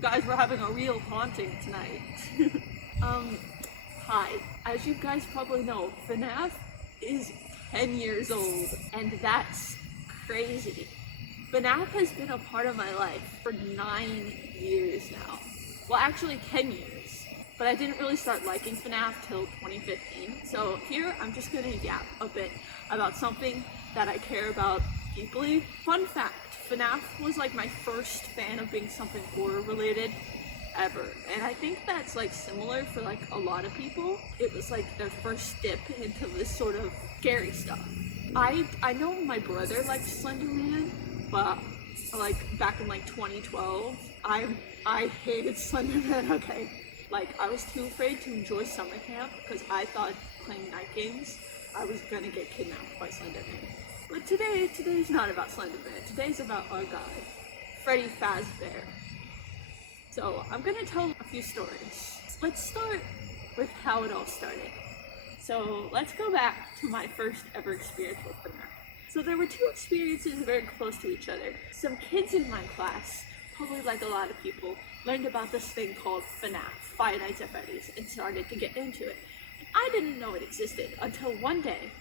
Guys, we're having a real haunting tonight. Hi. As you guys probably know, FNAF is 10 years old, and that's crazy. FNAF has been a part of my life for 9 years now. Well, actually 10 years. But I didn't really start liking FNAF till 2015. So here, I'm just gonna yap a bit about something that I care about deeply. Fun fact, FNAF was like my first fan of being something horror related ever. And I think that's like similar for like a lot of people. It was like their first dip into this sort of scary stuff. I know my brother liked Slender Man, but like back in like 2012, I hated Slender Man, okay? Like I was too afraid to enjoy summer camp because I thought playing night games, I was gonna get kidnapped by Slender Man. But today's not about Slender Man. Today's about our guy, Freddy Fazbear. So I'm gonna tell a few stories. Let's start with how it all started. So let's go back to my first ever experience with FNAF. So there were two experiences very close to each other. Some kids in my class, probably like a lot of people, learned about this thing called FNAF, Five Nights at Freddy's, and started to get into it. And I didn't know it existed until one day.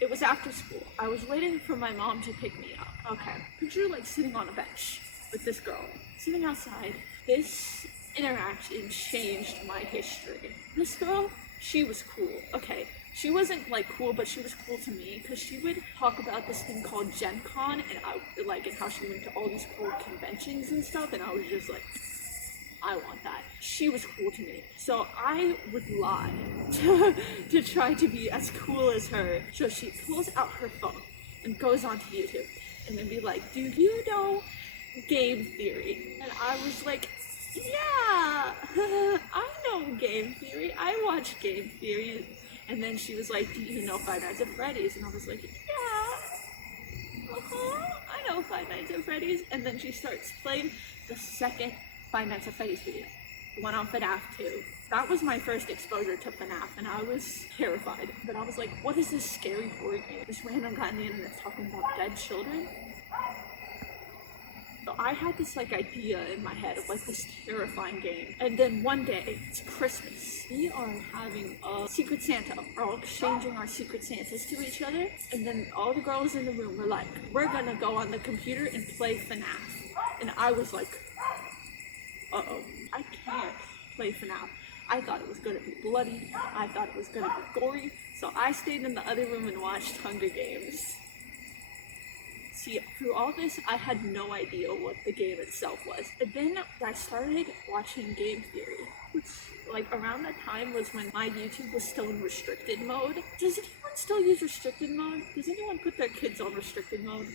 It was after school. I was waiting for my mom to pick me up. Okay, picture like sitting on a bench with this girl, sitting outside. This interaction changed my history. This girl, she was cool. Okay, she wasn't like cool, but she was cool to me because she would talk about this thing called Gen Con and how she went to all these cool conventions and stuff, and I was just like, I want that. She was cool to me. So I would lie to try to be as cool as her. So she pulls out her phone and goes onto YouTube and then be like, do you know game theory? And I was like, yeah, I know game theory. I watch game theory. And then she was like, do you know Five Nights at Freddy's? And I was like, yeah, I know Five Nights at Freddy's. And then she starts playing the second Five Nights at Freddy's video, the one on FNAF 2. That was my first exposure to FNAF, and I was terrified. But I was like, what is this scary horror game? This random guy on the internet talking about dead children? So I had this like idea in my head of like this terrifying game. And then one day, it's Christmas. We are having a Secret Santa. We're all exchanging our Secret Santas to each other. And then all the girls in the room were like, we're gonna go on the computer and play FNAF. And I was like, uh-oh, I can't play FNAF. I thought it was gonna be bloody. I thought it was gonna be gory. So I stayed in the other room and watched Hunger Games. See, through all this, I had no idea what the game itself was. And then I started watching Game Theory, which, like, around that time was when my YouTube was still in restricted mode. Does anyone still use restricted mode? Does anyone put their kids on restricted mode?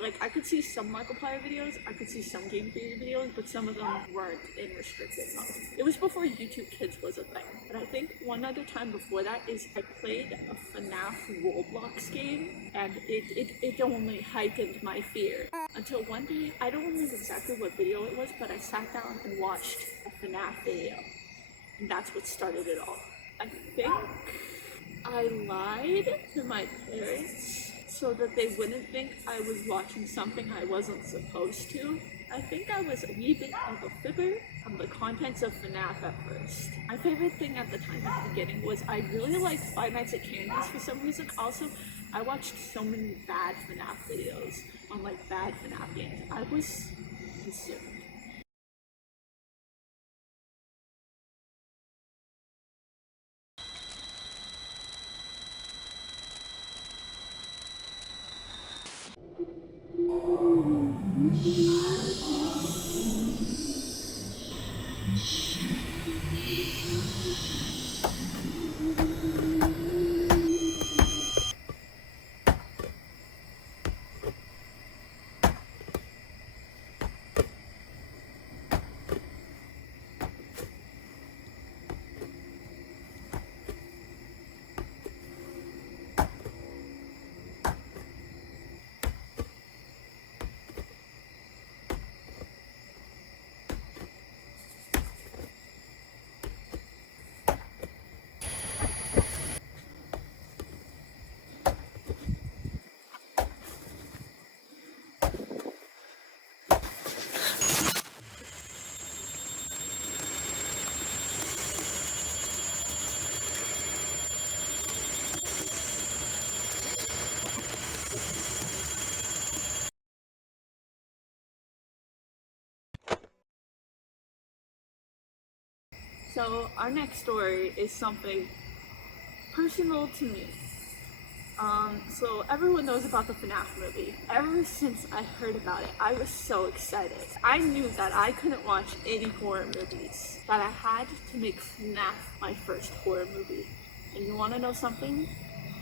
Like, I could see some Markiplier videos, I could see some Game Theory videos, but some of them weren't in restricted mode. It was before YouTube Kids was a thing. But I think one other time before that is I played a FNAF Roblox game, and it only heightened my fear. Until one day, I don't remember exactly what video it was, but I sat down and watched a FNAF video. And that's what started it all. I think I lied to my parents so that they wouldn't think I was watching something I wasn't supposed to. I think I was a wee bit of a fibber on the contents of FNAF at first. My favorite thing at the time at the beginning was I really liked Five Nights at Candy's for some reason. Also, I watched so many bad FNAF videos on like bad FNAF games. I was consumed. So our next story is something personal to me. So everyone knows about the FNAF movie. Ever since I heard about it, I was so excited. I knew that I couldn't watch any horror movies, that I had to make FNAF my first horror movie. And you wanna know something?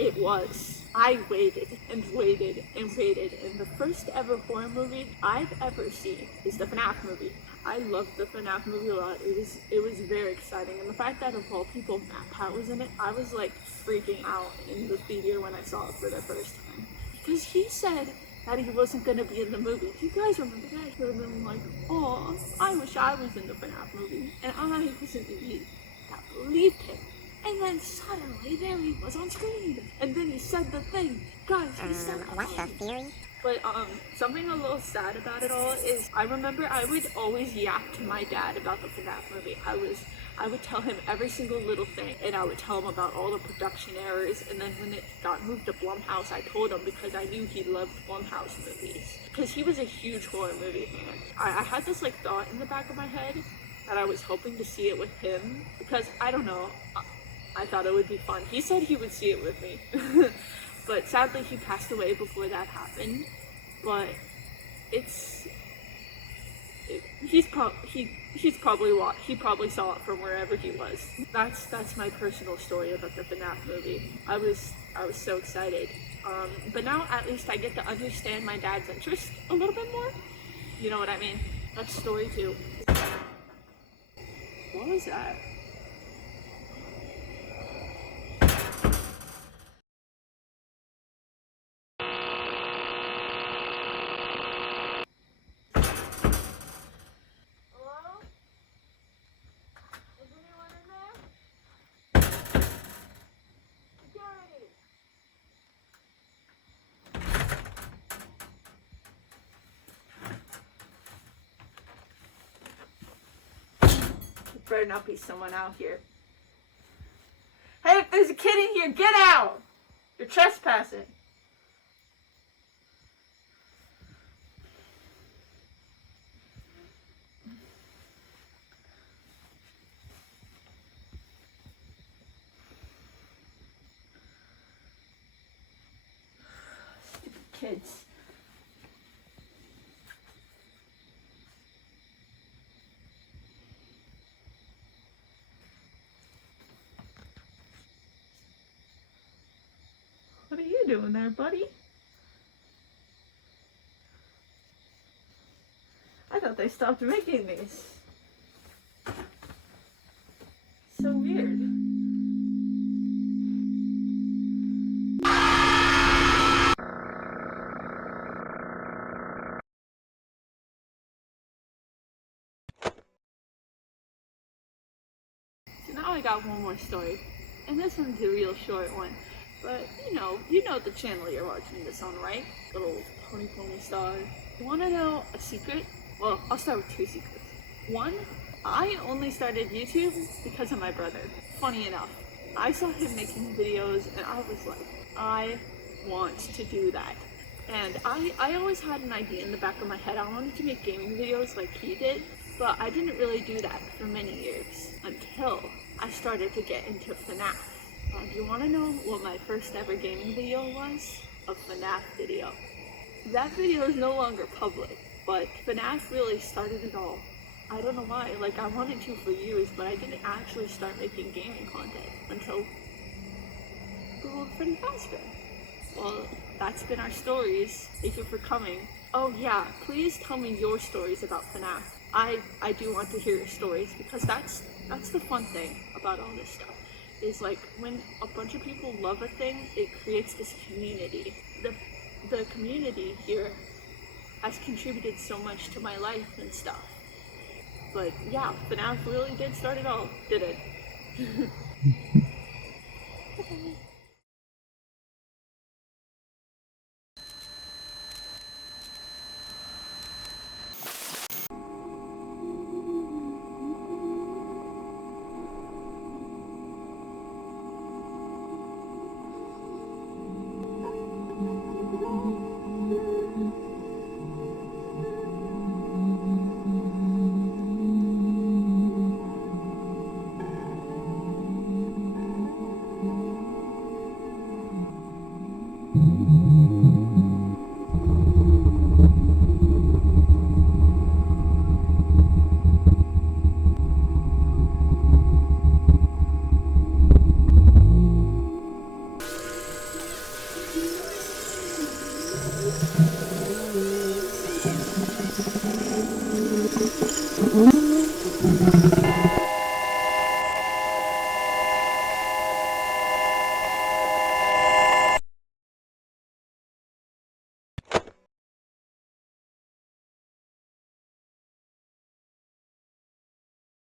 It was. I waited and waited and waited, and the first ever horror movie I've ever seen is the FNAF movie. I loved the FNAF movie a lot. It was very exciting, and the fact that of all people Matt Pat was in it, I was like freaking out in the theater when I saw it for the first time. Because he said that he wasn't gonna be in the movie. Do you guys remember that? I would have been like, oh, I wish I was in the FNAF movie, and I wasn't the me that believed him. And then suddenly there he was on screen. And then he said the thing. Guys, he said the what's the theory? But something a little sad about it all is I remember I would always yap to my dad about the FNAF movie. I would tell him every single little thing, and I would tell him about all the production errors, and then when it got moved to Blumhouse, I told him because I knew he loved Blumhouse movies. Because he was a huge horror movie fan. I had this like thought in the back of my head that I was hoping to see it with him, because I don't know, I thought it would be fun. He said he would see it with me, but sadly he passed away before that happened. But he probably saw it from wherever he was. That's my personal story about the FNAF movie. I was so excited. But now at least I get to understand my dad's interest a little bit more. You know what I mean? That's story 2. What was that? Better not be someone out here. Hey, if there's a kid in here, get out! You're trespassing. Stupid kids. What are you doing there, buddy? I thought they stopped making these. So weird. So now I got one more story. And this one's a real short one. But you know the channel you're watching this on, right? Little Pony Star. Wanna know a secret? Well, I'll start with 2 secrets. One, I only started YouTube because of my brother. Funny enough, I saw him making videos and I was like, I want to do that. And I always had an idea in the back of my head. I wanted to make gaming videos like he did, but I didn't really do that for many years until I started to get into FNAF. Do you want to know what my first ever gaming video was? A FNAF video. That video is no longer public, but FNAF really started it all. I don't know why, like I wanted to for years, but I didn't actually start making gaming content until Google Freddy faster. Well, that's been our stories. Thank you for coming. Oh yeah, please tell me your stories about FNAF. I do want to hear your stories because that's the fun thing about all this stuff. Is like when a bunch of people love a thing, it creates this community. The community here has contributed so much to my life and stuff. But yeah, FNAF really did start it all, did it?